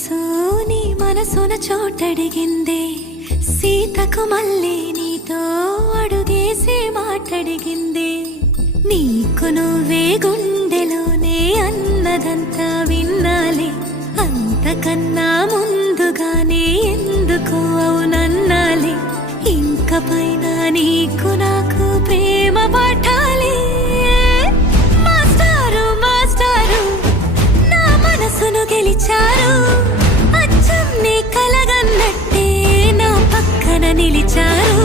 మనసు నీ మనసున చోటడిగిందే, సీతకు మళ్ళీ నీతో అడుగేసి మాటడిగిందే. నీకు నువ్వే గుండెలోనే అన్నదంతా విన్నాలే, అంతకన్నా ముందుగానే ఎందుకు అవునన్నాలే. ఇంక పైన నీకు నాకు ప్రేమ పాఠాలే. మాస్టారు మాస్టారు నా మనసును గెలిచారు, అచ్చం నీ కలగన్నట్టే నా పక్కన నిలిచారు.